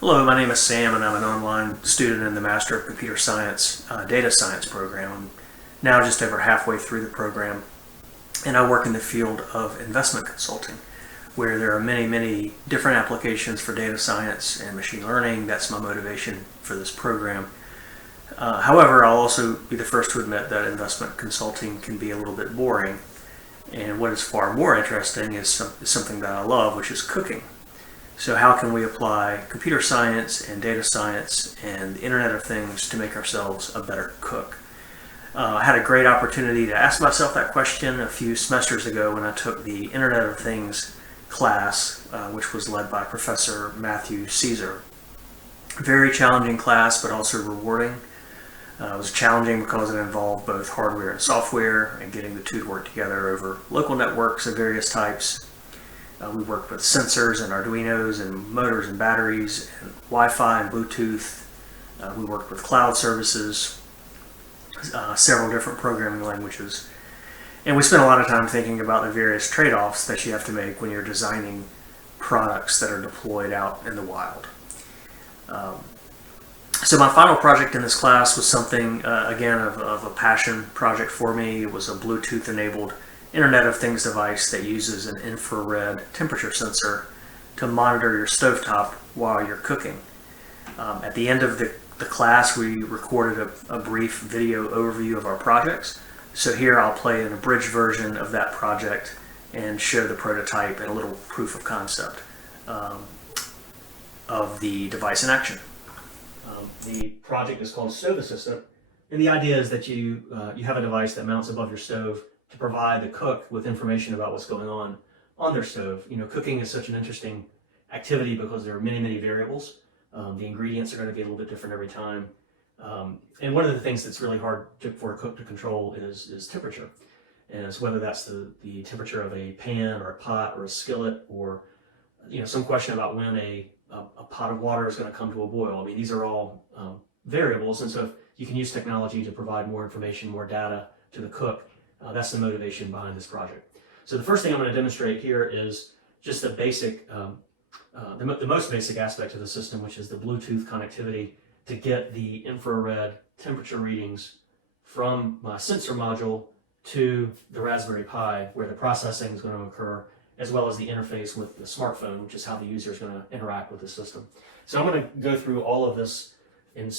Hello, my name is Sam, and I'm an online student in the Master of Computer Science Data Science program. I'm now just over halfway through the program, and I work in the field of investment consulting, where there are many different applications for data science and machine learning. That's my motivation for this program. However, I'll also be the first to admit that investment consulting can be a little bit boring, and what is far more interesting is something that I love, which is cooking. So how can we apply computer science and data science and the Internet of Things to make ourselves a better cook? I had a great opportunity to ask myself that question a few semesters ago when I took the Internet of Things class, which was led by Professor Matthew Caesar. Very challenging class, but also rewarding. It was challenging because it involved both hardware and software and getting the two to work together over local networks of various types. We worked with sensors and Arduinos and motors and batteries and Wi-Fi and Bluetooth. We worked with cloud services, several different programming languages. And we spent a lot of time thinking about the various trade-offs that you have to make when you're designing products that are deployed out in the wild. So my final project in this class was something, again, of a passion project for me. It was a Bluetooth-enabled Internet of Things device that uses an infrared temperature sensor to monitor your stovetop while you're cooking. At the end of the class, we recorded a brief video overview of our projects. So here I'll play an abridged version of that project and show the prototype and a little proof of concept of the device in action. The project is called Stove Assistant, and the idea is that you have a device that mounts above your stove to provide the cook with information about what's going on their stove. You know, cooking is such an interesting activity because there are many variables. The ingredients are going to be a little bit different every time. And one of the things that's really hard for a cook to control is temperature. And it's whether that's the temperature of a pan or a pot or a skillet, or some question about when a pot of water is going to come to a boil. I mean, these are all variables, and so if you can use technology to provide more information, more data to the cook, that's the motivation behind this project. So the first thing I'm going to demonstrate here is just the basic, the most basic aspect of the system, which is the Bluetooth connectivity to get the infrared temperature readings from my sensor module to the Raspberry Pi, where the processing is going to occur, as well as the interface with the smartphone, which is how the user is going to interact with the system. So I'm going to go through all of this in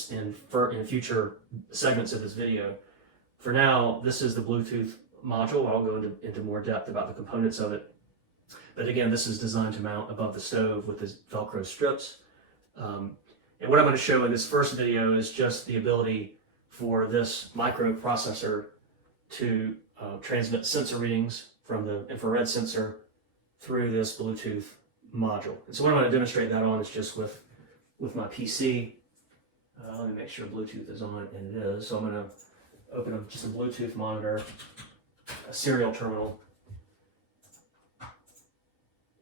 future segments of this video. For now, this is the Bluetooth module. I'll go into more depth about the components of it. But again, this is designed to mount above the stove with the Velcro strips. And what I'm going to show in this first video is just the ability for this microprocessor to transmit sensor readings from the infrared sensor through this Bluetooth module. And so what I'm going to demonstrate that on is just with my PC. Let me make sure Bluetooth is on, and it is. So I'm going to open up just a Bluetooth monitor, a serial terminal,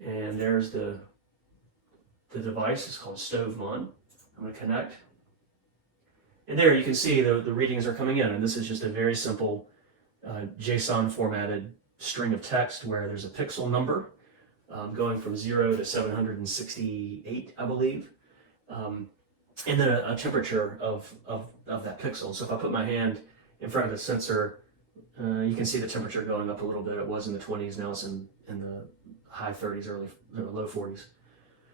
and there's the device. It's called StoveMon. I'm going to connect, and there you can see the readings are coming in, and this is just a very simple JSON formatted string of text where there's a pixel number going from 0 to 768, I believe, and then a temperature of that pixel. So if I put my hand in front of the sensor, you can see the temperature going up a little bit. It was in the 20s, now it's in the high 30s, low 40s.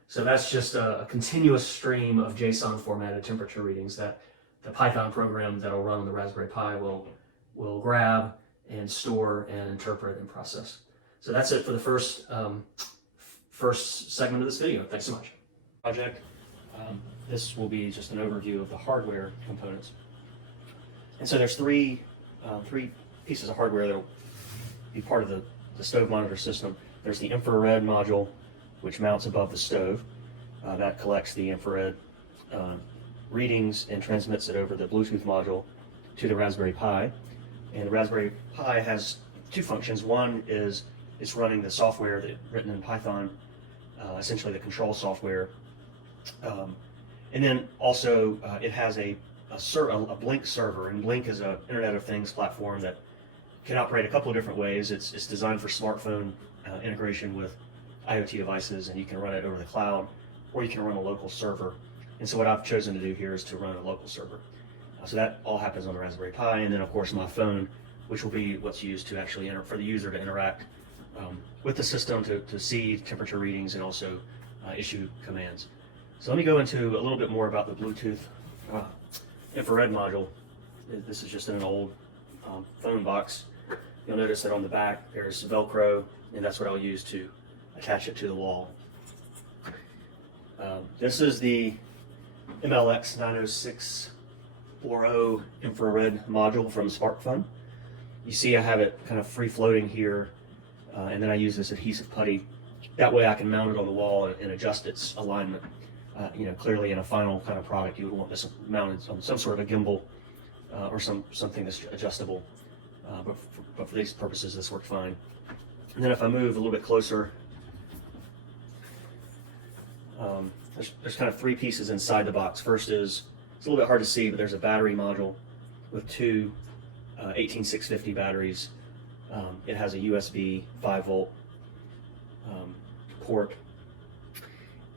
So that's just a continuous stream of JSON formatted temperature readings that the Python program that will run on the Raspberry Pi will grab and store and interpret and process. So that's it for the first segment of this video. Thanks so much. Project. This will be just an overview of the hardware components. And so there's three pieces of hardware that will be part of the stove monitor system. There's the infrared module, which mounts above the stove. That collects the infrared readings and transmits it over the Bluetooth module to the Raspberry Pi. And the Raspberry Pi has two functions. One is it's running the software written in Python, essentially the control software. And then also it has a Blink server, and Blink is an Internet of Things platform that can operate a couple of different ways. It's designed for smartphone integration with IoT devices, and you can run it over the cloud, or you can run a local server. And so what I've chosen to do here is to run a local server. So that all happens on the Raspberry Pi, and then of course my phone, which will be what's used to actually for the user to interact with the system to see temperature readings and also issue commands. So let me go into a little bit more about the Bluetooth infrared module. This is just in an old phone box. You'll notice that on the back there's Velcro, and that's what I'll use to attach it to the wall. This is the MLX 90640 infrared module from SparkFun. You see I have it kind of free floating here, and then I use this adhesive putty. That way I can mount it on the wall and adjust its alignment. Clearly in a final kind of product you would want this mounted on some sort of a gimbal or something that's adjustable. But for these purposes this worked fine. And then if I move a little bit closer, there's kind of three pieces inside the box. First is, it's a little bit hard to see, but there's a battery module with two 18650 batteries. It has a USB 5-volt port,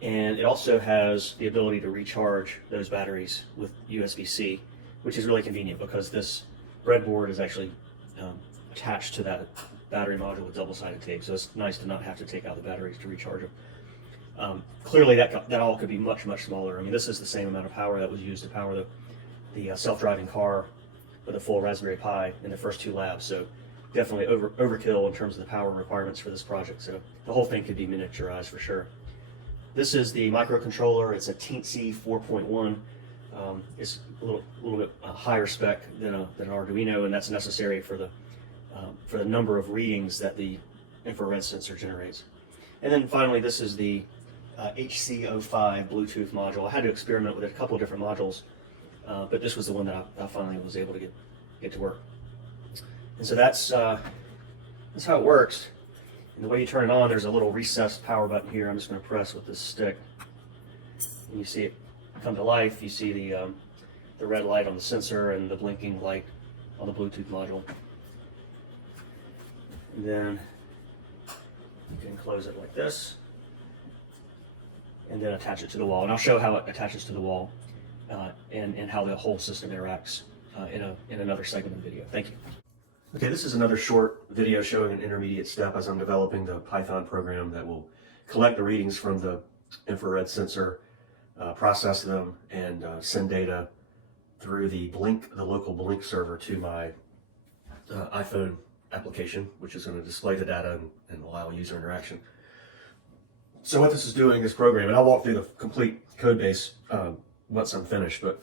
and it also has the ability to recharge those batteries with USB-C, which is really convenient because this breadboard is actually attached to that battery module with double-sided tape, so it's nice to not have to take out the batteries to recharge them. Clearly that all could be much smaller. I mean, this is the same amount of power that was used to power the self-driving car with a full Raspberry Pi in the first two labs, so definitely overkill in terms of the power requirements for this project. So the whole thing could be miniaturized for sure. This is the microcontroller. It's a Teensy 4.1. It's a little bit higher spec than an Arduino, and that's necessary for the number of readings that the infrared sensor generates. And then finally, this is the HC05 Bluetooth module. I had to experiment with it, a couple of different modules, but this was the one that I finally was able to get to work. And so that's how it works. And the way you turn it on, there's a little recessed power button here. I'm just going to press with this stick, and you see it come to life. You see the red light on the sensor and the blinking light on the Bluetooth module. And then you can close it like this, and then attach it to the wall. And I'll show how it attaches to the wall and how the whole system interacts in another segment of the video. Thank you. Okay, this is another short video showing an intermediate step as I'm developing the Python program that will collect the readings from the infrared sensor, process them, and send data through the local Blink server to my iPhone application, which is going to display the data and allow user interaction. So what this is doing, this program, and I'll walk through the complete code base once I'm finished, but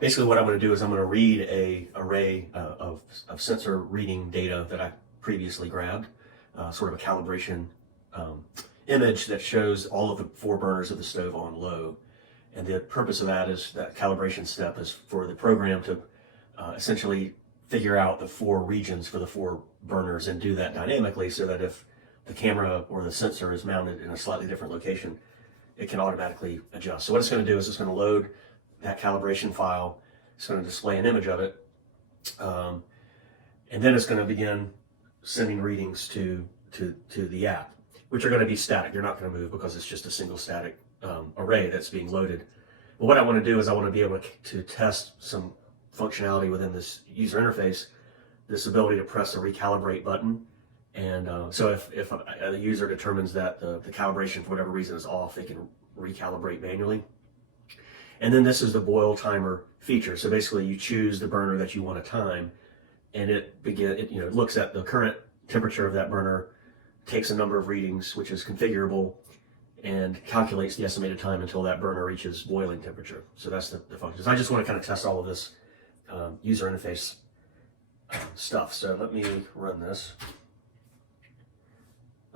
basically what I'm going to do is I'm going to read an array of sensor reading data that I previously grabbed, sort of a calibration image that shows all of the four burners of the stove on low. And the purpose of that calibration step is for the program to essentially figure out the four regions for the four burners and do that dynamically, so that if the camera or the sensor is mounted in a slightly different location, it can automatically adjust. So what it's going to do is it's going to load that calibration file. It's going to display an image of it, and then it's going to begin sending readings to the app, which are going to be static. They're not going to move because it's just a single static array that's being loaded. But what I want to do is I want to be able to test some functionality within this user interface, this ability to press a recalibrate button. And so if a user determines that the calibration for whatever reason is off, they can recalibrate manually. And then this is the boil timer feature. So basically you choose the burner that you want to time, and it looks at the current temperature of that burner, takes a number of readings, which is configurable, and calculates the estimated time until that burner reaches boiling temperature. So that's the function. So I just want to kind of test all of this user interface stuff. So let me run this.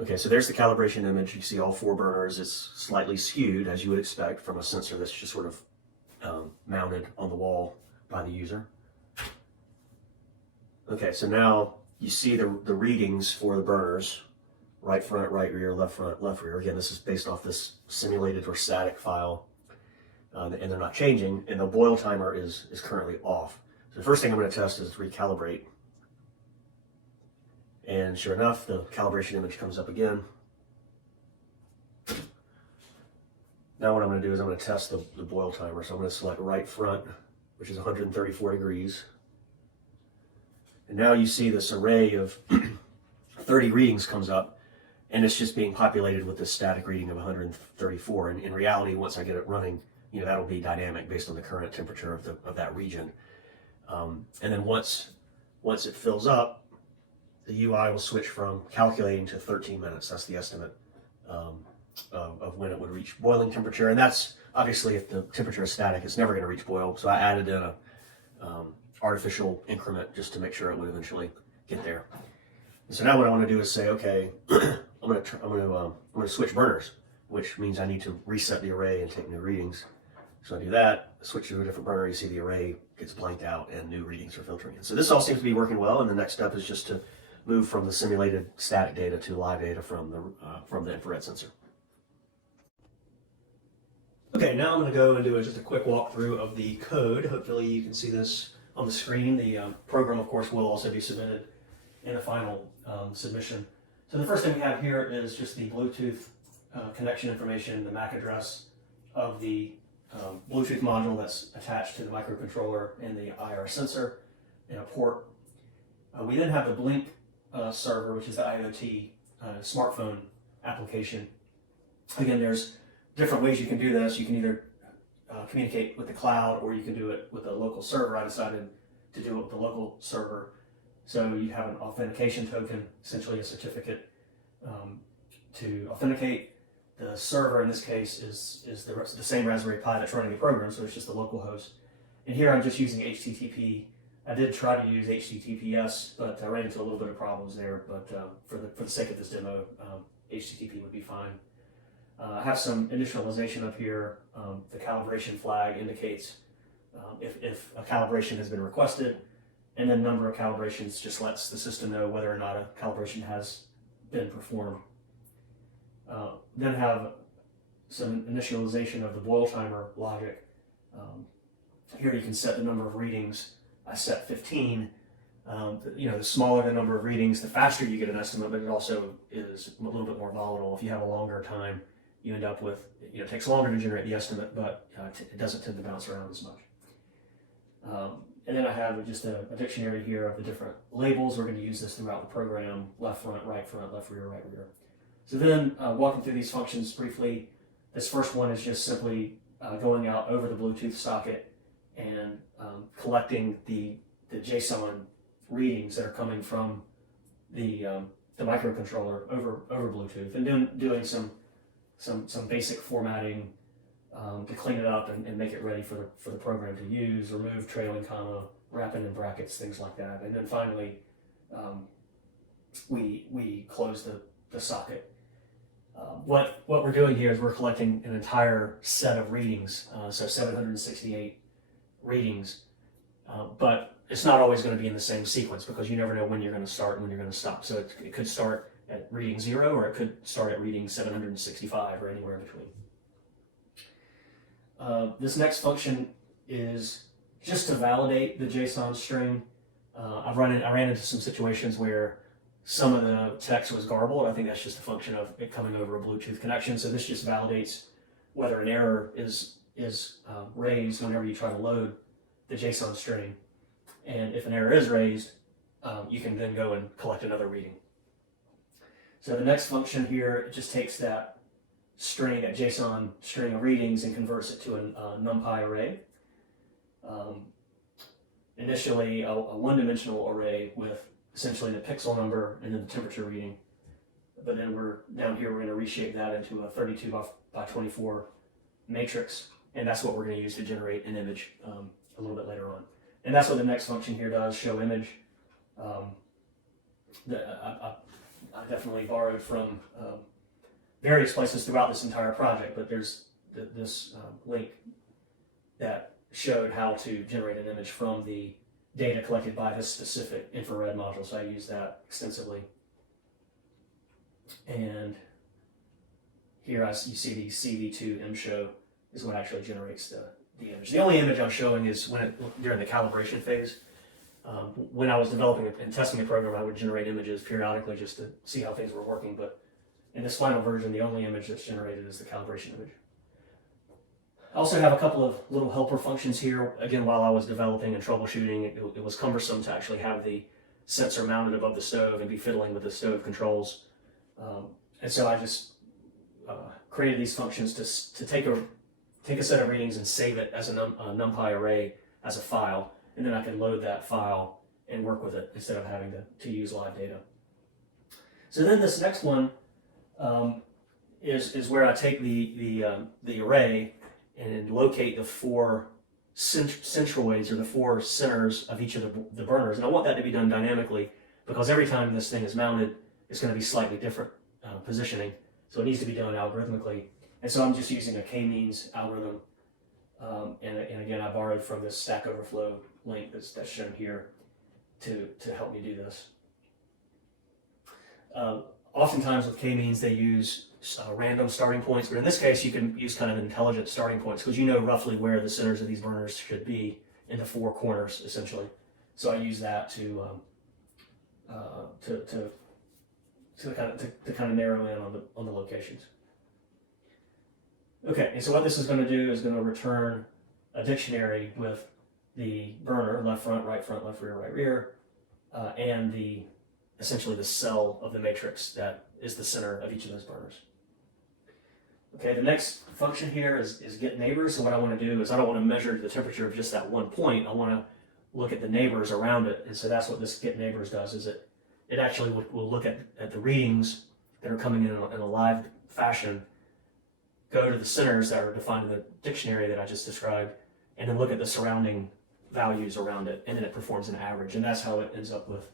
Okay, so there's the calibration image. You see all four burners. It's slightly skewed, as you would expect from a sensor that's just sort of mounted on the wall by the user. Okay, so now you see the readings for the burners: right front, right rear, left front, left rear. Again, this is based off this simulated or static file, and they're not changing, and the boil timer is currently off. So the first thing I'm going to test is recalibrate. And sure enough, the calibration image comes up again. Now what I'm going to do is I'm going to test the boil timer. So I'm going to select right front, which is 134 degrees. And now you see this array of 30 readings comes up, and it's just being populated with this static reading of 134. And in reality, once I get it running, that'll be dynamic based on the current temperature of that region. And then once it fills up, the UI will switch from calculating to 13 minutes. That's the estimate of when it would reach boiling temperature. And that's obviously, if the temperature is static, it's never going to reach boil. So I added in a artificial increment just to make sure it would eventually get there. And so now what I want to do is say, okay, I'm going to switch burners, which means I need to reset the array and take new readings. So I do that, switch to a different burner. You see the array gets blanked out and new readings are filtering in. So this all seems to be working well. And the next step is just to move from the simulated static data to live data from the infrared sensor. Okay, now I'm going to go and do just a quick walkthrough of the code. Hopefully you can see this on the screen. The program, of course, will also be submitted in the final submission. So the first thing we have here is just the Bluetooth connection information, the MAC address of the Bluetooth module that's attached to the microcontroller and the IR sensor in a port. We then have the Blink server, which is the IoT smartphone application. Again, there's different ways you can do this. You can either communicate with the cloud, or you can do it with a local server. I decided to do it with the local server. So you have an authentication token, essentially a certificate to authenticate. The server in this case is the same Raspberry Pi that's running the program, so it's just the local host. And here I'm just using HTTP. I did try to use HTTPS, but I ran into a little bit of problems there. But for the sake of this demo, HTTP would be fine. I have some initialization up here. The calibration flag indicates if a calibration has been requested, and then number of calibrations just lets the system know whether or not a calibration has been performed. Then have some initialization of the boil timer logic. Here you can set the number of readings. I set 15. The smaller the number of readings, the faster you get an estimate, but it also is a little bit more volatile. If you have a longer time, you end up with, it takes longer to generate the estimate, but it doesn't tend to bounce around as much. And then I have just a dictionary here of the different labels. We're going to use this throughout the program: left front, left rear, right rear. So then walking through these functions briefly, this first one is just simply going out over the Bluetooth socket and collecting the JSON readings that are coming from the microcontroller over Bluetooth, and then doing some basic formatting to clean it up and make it ready for the program to use, remove trailing comma, wrap it in brackets, things like that. And then finally, we close the socket. What we're doing here is we're collecting an entire set of readings, so 768 readings, but it's not always going to be in the same sequence, because you never know when you're going to start and when you're going to stop. So it could start at reading 0, or it could start at reading 765, or anywhere in between. This next function is just to validate the JSON string. I ran into some situations where some of the text was garbled. I think that's just a function of it coming over a Bluetooth connection. So this just validates whether an error is raised whenever you try to load the JSON string. And if an error is raised, you can then go and collect another reading. So the next function here, it just takes that string, that JSON string of readings, and converts it to a NumPy array. Initially, a one-dimensional array with essentially the pixel number and then the temperature reading. But then down here, we're going to reshape that into a 32 by 24 matrix, and that's what we're going to use to generate an image a little bit later on. And that's what the next function here does, show image. I definitely borrowed from various places throughout this entire project, but there's this link that showed how to generate an image from the data collected by this specific infrared module, so I use that extensively. And here you see the CV2 MShow is what actually generates the image. The only image I'm showing is during the calibration phase. When I was developing and testing the program, I would generate images periodically just to see how things were working, but in this final version, the only image that's generated is the calibration image. I also have a couple of little helper functions here. Again, while I was developing and troubleshooting, it was cumbersome to actually have the sensor mounted above the stove and be fiddling with the stove controls. And so I just created these functions to take a set of readings and save it as a NumPy array as a file, and then I can load that file and work with it instead of having to use live data. So then this next one is where I take the array and locate the four centroids, or the four centers of each of the burners. And I want that to be done dynamically, because every time this thing is mounted, it's going to be slightly different positioning. So it needs to be done algorithmically. And so I'm just using a k-means algorithm. And again, I borrowed from this Stack Overflow link that's shown here to help me do this. Oftentimes with k-means, they use random starting points, but in this case, you can use kind of intelligent starting points, because you know roughly where the centers of these burners should be in the four corners, essentially. So I use that to kind of narrow in on the locations. Okay, and so what this is going to do is going to return a dictionary with the burner, left front, left rear, right rear, and essentially the cell of the matrix that is the center of each of those burners. Okay, the next function here is get neighbors. So what I want to do is I don't want to measure the temperature of just that one point. I want to look at the neighbors around it. And so that's what this get neighbors does, is it actually will look at the readings that are coming in a live fashion, go to the centers that are defined in the dictionary that I just described, and then look at the surrounding values around it, and then it performs an average. And that's how it ends up with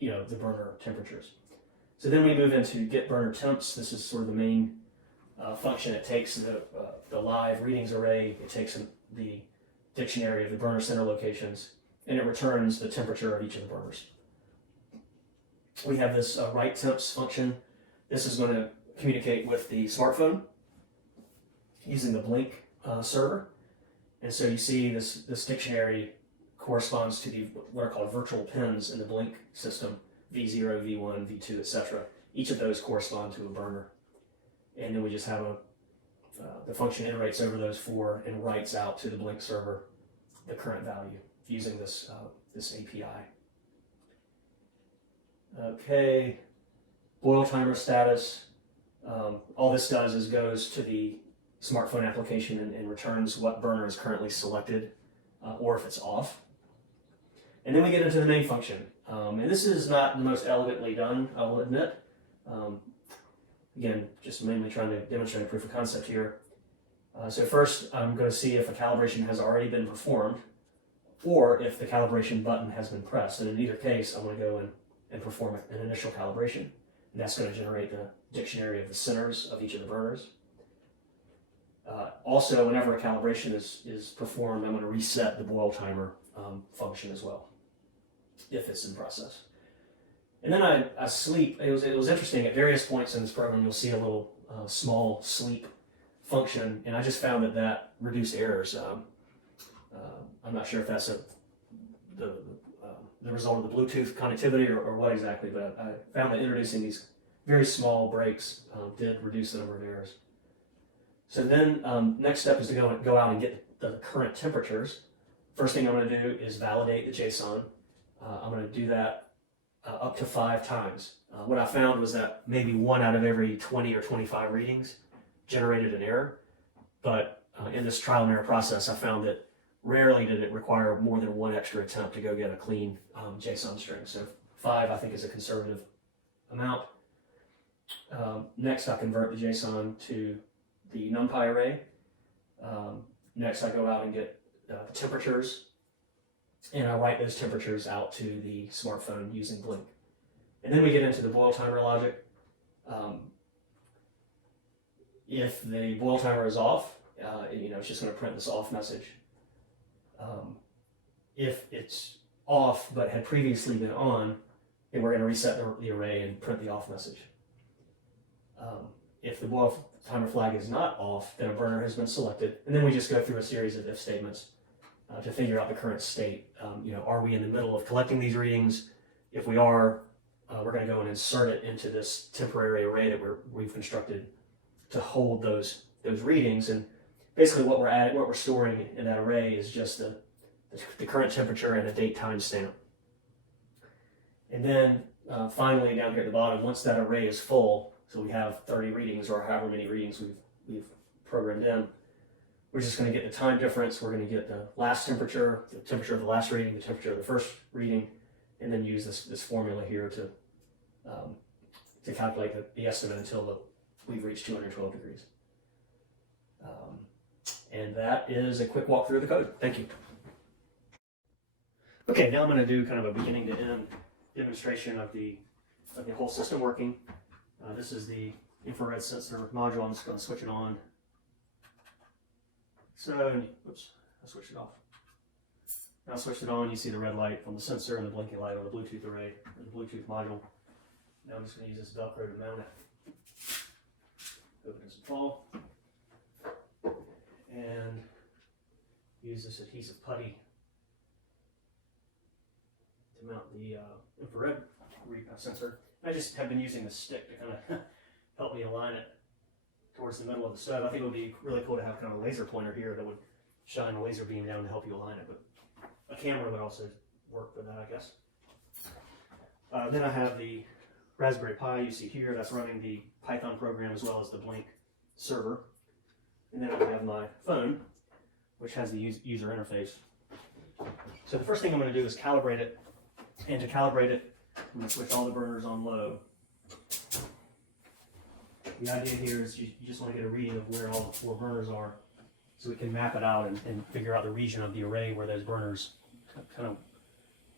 the burner temperatures. So then we move into get burner temps. This is sort of the main function. It takes the live readings array, it takes the dictionary of the burner center locations, and it returns the temperature of each of the burners. We have this write temps function. This is going to communicate with the smartphone using the Blink server. And so you see this dictionary corresponds to what are called virtual pins in the Blink system, V0, V1, V2, etc. Each of those correspond to a burner. And then we just have the function iterates over those four and writes out to the Blink server the current value using this API. Okay, boil timer status. All this does is goes to the smartphone application and returns what burner is currently selected, or if it's off. And then we get into the main function. And this is not the most elegantly done, I will admit. Again, just mainly trying to demonstrate a proof of concept here. So first, I'm going to see if a calibration has already been performed, or if the calibration button has been pressed. And in either case, I'm going to go and perform an initial calibration. And that's going to generate the dictionary of the centers of each of the burners. Also, whenever a calibration is performed, I'm going to reset the boil timer function as well, if it's in process. And then I sleep. It was interesting. At various points in this program, you'll see a little small sleep function, and I just found that reduced errors. I'm not sure if that's the result of the Bluetooth connectivity or what exactly, but I found that introducing these very small breaks did reduce the number of errors. So then next step is to go out and get the current temperatures. First thing I'm going to do is validate the JSON. I'm going to do that up to 5 times. What I found was that maybe 1 out of every 20 or 25 readings generated an error. But in this trial and error process, I found that rarely did it require more than 1 extra attempt to go get a clean JSON string. So 5, I think, is a conservative amount. Next, I convert the JSON to the NumPy array. Next, I go out and get the temperatures, and I write those temperatures out to the smartphone using Blink. And then we get into the boil timer logic. If the boil timer is off, it's just going to print this off message. If it's off but had previously been on, then we're going to reset the array and print the off message. If the boil timer flag is not off, then a burner has been selected, and then we just go through a series of if statements to figure out the current state. Are we in the middle of collecting these readings? If we are, we're going to go and insert it into this temporary array that we've constructed to hold those readings. And basically what we're storing in that array is just the current temperature and a date time stamp. And then finally down here at the bottom, once that array is full, so we have 30 readings or however many readings we've programmed in, we're just going to get the time difference. We're going to get the last temperature, the temperature of the last reading, the temperature of the first reading, and then use this formula here to calculate the estimate until we've reached 212 degrees. And that is a quick walkthrough of the code. Thank you. Okay, now I'm going to do kind of a beginning to end demonstration of the whole system working. This is the infrared sensor module. I'm just going to switch it on. So, oops, I switched it off. Now I switched it on, you see the red light from the sensor and the blinking light on the Bluetooth array, or the Bluetooth module. Now I'm just going to use this Velcro to mount it. Hope it doesn't fall. And use this adhesive putty to mount the infrared sensor. I just have been using the stick to kind of help me align it towards the middle of the stove. I think it would be really cool to have kind of a laser pointer here that would shine a laser beam down to help you align it, but a camera would also work for that, I guess. Then I have the Raspberry Pi you see here. That's running the Python program as well as the Blink server. And then I have my phone, which has the user interface. So the first thing I'm going to do is calibrate it. And to calibrate it, I'm going to switch all the burners on low. The idea here is you just want to get a reading of where all the 4 burners are so we can map it out and figure out the region of the array where those burners, kind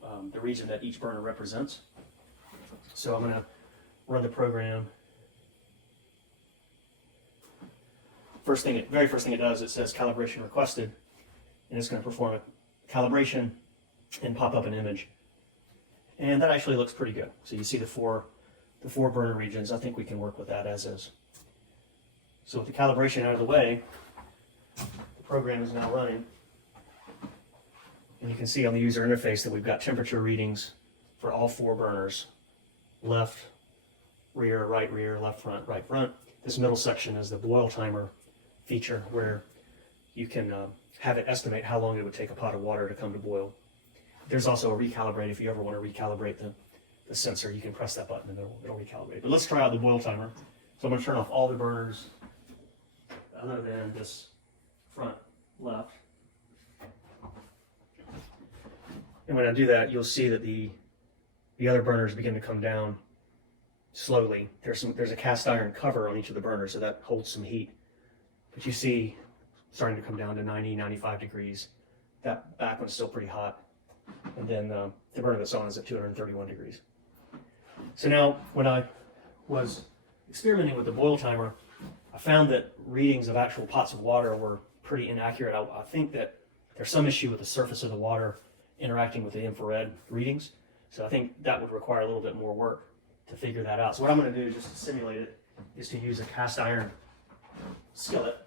of the region that each burner represents. So I'm going to run the program. Very first thing it does, it says calibration requested, and it's going to perform a calibration and pop up an image. And that actually looks pretty good. So you see the four burner regions. I think we can work with that as is. So with the calibration out of the way, the program is now running. And you can see on the user interface that we've got temperature readings for all 4 burners. Left, rear, left, front, right, front. This middle section is the boil timer feature where you can have it estimate how long it would take a pot of water to come to boil. There's also a recalibrate. If you ever want to recalibrate the sensor, you can press that button and it'll recalibrate. But let's try out the boil timer. So I'm going to turn off all the burners other than this front left. And when I do that, you'll see that the other burners begin to come down slowly. There's a cast iron cover on each of the burners, so that holds some heat. But you see starting to come down to 90, 95 degrees. That back one's still pretty hot. And then the burner that's on is at 231 degrees. So now, when I was experimenting with the boil timer, I found that readings of actual pots of water were pretty inaccurate. I think that there's some issue with the surface of the water interacting with the infrared readings. So I think that would require a little bit more work to figure that out. So what I'm going to do, just to simulate it, is to use a cast iron skillet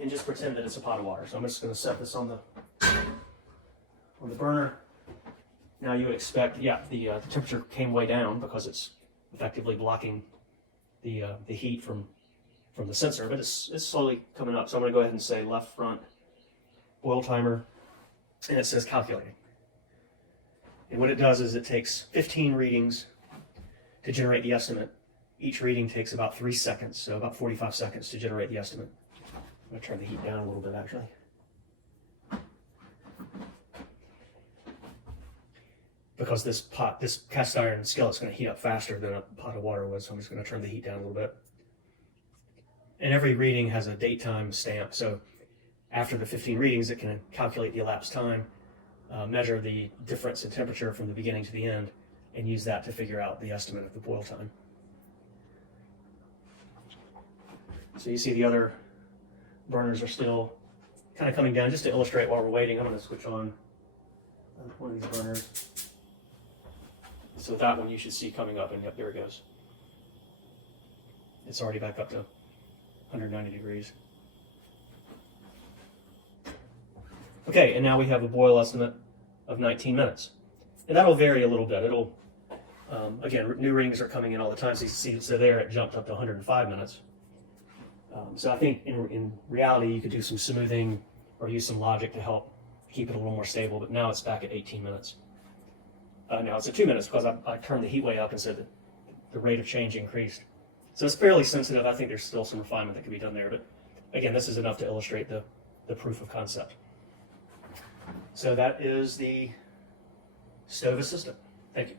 and just pretend that it's a pot of water. So I'm just going to set this on the burner. Now you would expect, the temperature came way down because it's effectively blocking the heat from the sensor, but it's slowly coming up. So I'm going to go ahead and say left front boil timer, and it says calculating. And what it does is it takes 15 readings to generate the estimate. Each reading takes about 3 seconds, so about 45 seconds to generate the estimate. I'm going to turn the heat down a little bit, actually. Because this cast iron skillet's going to heat up faster than a pot of water would, so I'm just going to turn the heat down a little bit. And every reading has a date time stamp, so after the 15 readings, it can calculate the elapsed time, measure the difference in temperature from the beginning to the end, and use that to figure out the estimate of the boil time. So you see the other burners are still kind of coming down. Just to illustrate while we're waiting, I'm going to switch on one of these burners. So that one you should see coming up, and yep, there it goes. It's already back up to 190 degrees. Okay, and now we have a boil estimate of 19 minutes. And that'll vary a little bit. It'll, again, new readings are coming in all the time, so you see, so there it jumped up to 105 minutes. So I think in reality, you could do some smoothing or use some logic to help keep it a little more stable, but now it's back at 18 minutes. Now it's at 2 minutes because I turned the heat way up and so that the rate of change increased. So it's fairly sensitive. I think there's still some refinement that can be done there, but again, this is enough to illustrate the proof of concept. So that is the stove assistant. Thank you.